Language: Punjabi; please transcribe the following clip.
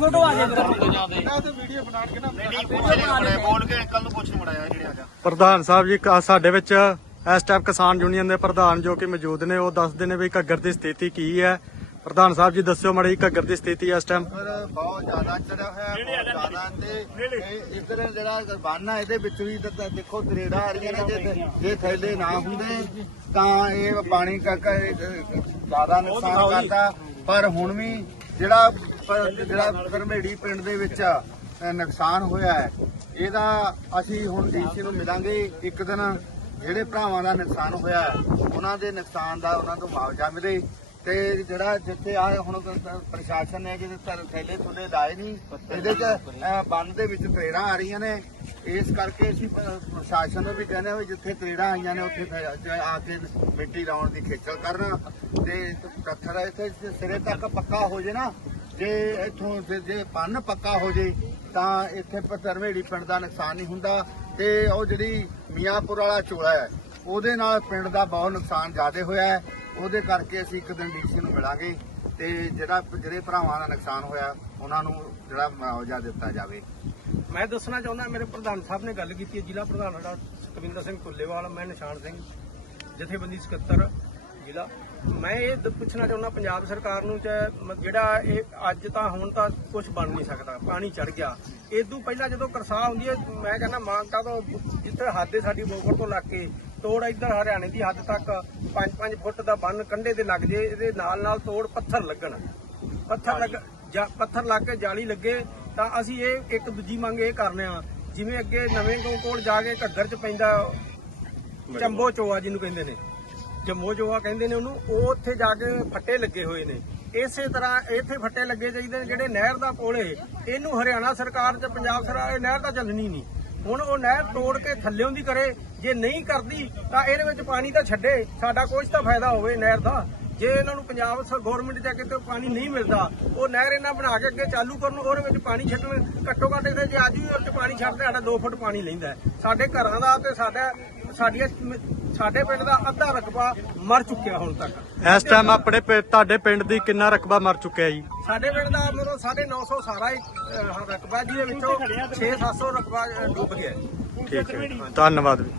ਫੋਟੋ ਆ ਜਾਏ ਮੈਂ ਤੇ ਵੀਡੀਓ ਬਣਾ ਕੇ ਨਾ ਨਹੀਂ ਬੋਲ ਕੇ ਕੱਲ ਨੂੰ ਪੁੱਛ ਮੜਾਇਆ ਜਿਹੜੇ ਆ ਜਾ ਪ੍ਰਧਾਨ ਸਾਹਿਬ ਜੀ ਕਾ- ਸਾਡੇ ਵਿੱਚ ਇਸ ਟਾਈਮ ਕਿਸਾਨ ਯੂਨੀਅਨ ਦੇ ਪ੍ਰਧਾਨ ਜੋ ਕਿ ਮੌਜੂਦ ਨੇ ਉਹ ਦੱਸਦੇ ਨੇ ਵੀ ਘੱਗਰ ਦੀ ਸਥਿਤੀ ਕੀ ਹੈ। ਪ੍ਰਧਾਨ ਸਾਹਿਬ ਜੀ ਦੱਸਿਓ ਮੜੀ ਘੱਗਰ ਦੀ ਸਥਿਤੀ ਇਸ ਟਾਈਮ ਪਰ ਬਹੁਤ ਜ਼ਿਆਦਾ ਚੜਿਆ ਹੋਇਆ ਹੈ, ਬਹੁਤ ਜ਼ਿਆਦਾ ਤੇ ਇਹ ਇੱਧਰ ਜਿਹੜਾ ਬਾਨਾ ਇਹਦੇ ਵਿੱਚ ਵੀ ਤਾਂ- ਤਾਂ ਦੇਖੋ ਤਰੇੜਾ ਆ ਰਹੀਆਂ ਨੇ ਜੇ ਜੇ ਥੈਲੇ ਨਾ ਹੁੰਦੇ ਤਾਂ ਇਹ ਪਾਣੀ ਕਰਕੇ ਜ਼ਿਆਦਾ ਨੁਕਸਾਨ ਕਰਦਾ। ਪਰ ਹੁਣ ਵੀ ਜਿਹੜਾ ਜਿਹੜਾ ਕਰਮੇੜੀ ਪਿੰਡ ਦੇ ਵਿੱਚ ਨੁਕਸਾਨ ਹੋਇਆ ਹੈ ਇਹਦਾ ਅਸੀਂ ਹੁਣ ਡੀਸੀ ਨੂੰ ਮਿਲਾਂਗੇ। ਇੱਕ ਦਿਨ ਜਿਹੜੇ ਭਰਾਵਾਂ ਦਾ ਨੁਕਸਾਨ ਹੋਇਆ ਉਹਨਾਂ ਦੇ ਨੁਕਸਾਨ ਦਾ ਉਹਨਾਂ ਤੋਂ ਮੁਆਵਜ਼ਾ ਮਿਲੇ। ਤੇ ਜਿਹੜਾ ਜਿੱਥੇ ਆ ਹੁਣ ਪ੍ਰਸ਼ਾਸਨ ਨੇ ਜਿਹਦੇ ਤਰ ਥੈਲੇ ਥੁੱਲੇ ਲਾਏ ਨਹੀਂ ਇਹਦੇ ਚ ਅਹ, ਦੇ ਵਿੱਚ ਤਰੇੜਾਂ ਆ ਰਹੀਆਂ ਨੇ। ਇਸ ਕਰਕੇ ਅਸੀਂ ਪ੍ਰਸ਼ਾਸਨ ਨੂੰ ਵੀ ਕਹਿੰਦੇ ਹਾਂ ਵੀ ਜਿੱਥੇ ਤਰੇੜਾਂ ਆਈਆਂ ਨੇ ਉੱਥੇ ਆ ਕੇ ਮਿੱਟੀ ਲਾਉਣ ਦੀ ਖੇਚਲ ਕਰਨ। ਤੇ ਪੱਥਰ ਇੱਥੇ ਸਿਰੇ ਤੱਕ ਪੱਕਾ ਹੋ ਜੇ ਨਾ ਜੇ ਇੱਥੋਂ ਜੇ- ਜੇ ਬੰਨ ਪੱਕਾ ਹੋ ਜੇ, ਤਾਂ ਇੱਥੇ ਪਤਰਵੇੜੀ ਪਿੰਡ ਦਾ ਨੁਕਸਾਨ ਨਹੀਂ ਹੁੰਦਾ ਤੇ ਉਹ ਜਿਹੜੀ ਮੀਆਂਪੁਰ ਵਾਲਾ ਚੋਲਾ ਹੈ, ਉਹਦੇ ਨਾਲ ਪਿੰਡ ਦਾ ਬਹੁਤ ਨੁਕਸਾਨ ਜ਼ਿਆਦਾ ਹੋਇਆ ਹੈ। ਉਹਦੇ ਕਰਕੇ ਅਸੀਂ ਇੱਕ ਦਿਨ ਡੀਸੀ ਨੂੰ ਮਿਲਾਂਗੇ ਤੇ ਜਿਹੜਾ ਜਿਹੜੇ ਭਰਾਵਾਂ ਦਾ ਨੁਕਸਾਨ ਹੋਇਆ, ਉਹਨਾਂ ਨੂੰ ਜਿਹੜਾ ਮੁਆਵਜ਼ਾ ਦਿੱਤਾ ਜਾਵੇ। ਮੈਂ ਦੱਸਣਾ ਚਾਹੁੰਦਾ, ਮੇਰੇ ਪ੍ਰਧਾਨ ਸਾਹਿਬ ਨੇ ਗੱਲ ਕੀਤੀ ਹੈ, ਜ਼ਿਲ੍ਹਾ ਪ੍ਰਧਾਨ ਸਾਡਾ ਸੁਖਵਿੰਦਰ ਸਿੰਘ ਕੁੱਲੇਵਾਲ ਮੈਂ ਨਿਸ਼ਾਨ ਸਿੰਘ, ਜਥੇਬੰਦੀ ਸਕੱਤਰ। ਜ਼ਿਲ੍ਹਾ। ਮੈਂ ਇਹ ਦ- ਪੁੱਛਣਾ ਚਾਹੁੰਦਾ ਪੰਜਾਬ ਸਰਕਾਰ ਨੂੰ ਚਾਹੇ ਮ- ਜਿਹੜਾ ਇਹ ਅੱਜ ਤਾਂ ਹੁਣ ਤਾਂ ਕੁਝ ਬਣ ਨਹੀਂ ਸਕਦਾ ਪਾਣੀ ਚੜ ਗਿਆ। ਇਦੋਂ ਪਹਿਲਾਂ ਜਦੋਂ ਕਰਸਾ ਹੁੰਦੀ ਹੈ ਮੈਂ ਕਹਿੰਦਾ ਮਾਨਤਾ ਤੋਂ ਜਿੱਥੇ ਹੱਦ ਹੈ ਸਾਡੀ ਬੋਗਰ ਤੋਂ ਲੱਗ ਕੇ ਤੋੜ ਇੱਧਰ ਹਰਿਆਣੇ ਦੀ ਹੱਦ ਤੱਕ 5-5 ਫੁੱਟ ਦਾ ਬੰਨ ਕੰਢੇ ਤੇ ਲੱਗ ਜੇ ਇਹਦੇ ਨਾਲ ਨਾਲ ਤੋੜ ਪੱਥਰ ਲੱਗਣ। ਪੱਥਰ ਲੱਗ ਜਾਂ ਪੱਥਰ ਲੱਗ ਕੇ ਜਾਲੀ ਲੱਗੇ ਤਾਂ ਅਸੀਂ ਇਹ ਇੱਕ ਦੂਜੀ ਮੰਗ ਇਹ ਕਰਨੇ ਆ ਜਿਵੇਂ ਅੱਗੇ ਨਵੇਂ ਕੋਲ ਜਾ ਕੇ ਘੱਗਰ ਚ ਪੈਂਦਾ ਚੰਬੋ ਚੋਆ ਜਿਹਨੂੰ ਕਹਿੰਦੇ ਨੇ। ਜੰਮੋ ਚੋਆ ਕਹਿੰਦੇ ਨੇ ਉਹਨੂੰ, ਉਹ ਉੱਥੇ ਜਾ ਕੇ ਫੱਟੇ ਲੱਗੇ ਹੋਏ ਨੇ। ਇਸੇ ਤਰ੍ਹਾਂ ਇੱਥੇ ਫੱਟੇ ਲੱਗੇ ਚਾਹੀਦੇ ਨੇ ਜਿਹੜੇ ਨਹਿਰ ਦਾ ਪੁਲ ਏ। ਇਹਨੂੰ ਹਰਿਆਣਾ ਸਰਕਾਰ ਤੇ ਪੰਜਾਬ ਸਰਕਾਰ ਇਹ ਨਹਿਰ ਤਾਂ ਚੱਲਣੀ ਨਹੀਂ। ਹੁਣ ਉਹ ਨਹਿਰ ਤੋੜ ਕੇ ਥੱਲਿਓਂ ਦੀ ਕਰੇ, ਜੇ ਨਹੀਂ ਕਰਦੀ, ਤਾਂ ਇਹਦੇ ਵਿੱਚ ਪਾਣੀ ਤਾਂ ਛੱਡੇ। ਸਾਡਾ ਕੁਝ ਤਾਂ ਫਾਇਦਾ ਹੋਵੇ ਨਹਿਰ ਦਾ। ਜੇ ਇਹਨਾਂ ਨੂੰ ਪੰਜਾਬ ਗਵਰਨਮੈਂਟ ਜਾ ਕੇ ਤੇ ਪਾਣੀ ਨਹੀਂ ਮਿਲਦਾ, ਉਹ ਨਹਿਰ ਇਹਨਾਂ ਬਣਾ ਕੇ ਅੱਗੇ ਚਾਲੂ ਕਰਨ ਉਹਦੇ ਵਿੱਚ ਪਾਣੀ ਛੱਡਣ ਘੱਟੋ ਘੱਟ ਇਹਦੇ ਜੇ ਅੱਜ ਵੀ ਉਹ 'ਚ ਪਾਣੀ ਛੱਡਦੇ, ਸਾਡਾ 2 ਫੁੱਟ ਪਾਣੀ ਲੈਂਦਾ। ਸਾਡੇ ਘਰਾਂ ਦਾ ਤੇ ਸਾਡਾ ਸਾਡੀਆਂ ਸਾਡੇ ਪਿੰਡ ਦਾ ਅੱਧਾ ਰਕਬਾ ਮਰ ਚੁੱਕਿਆ ਹੁਣ ਤੱਕ। ਇਸ ਟਾਈਮ ਆਪਣੇ ਪਿੰ- ਤੁਹਾਡੇ ਪਿੰਡ ਦੀ ਕਿੰਨਾ ਰਕਬਾ ਮਰ ਚੁੱਕਿਆ ਜੀ? ਸਾਡੇ ਪਿੰਡ ਦਾ ਮਤਲਬ 950 ਸਾਰਾ ਹੀ ਅਹ, ਰਕਬਾ ਜਿਹਦੇ ਵਿੱਚੋਂ 6-700 ਰਕਬਾ ਅਹ, ਡੁੱਬ ਗਿਆ ਹੈ। ਠੀਕ ਹੈ ਧੰਨਵਾਦ ਵੀ।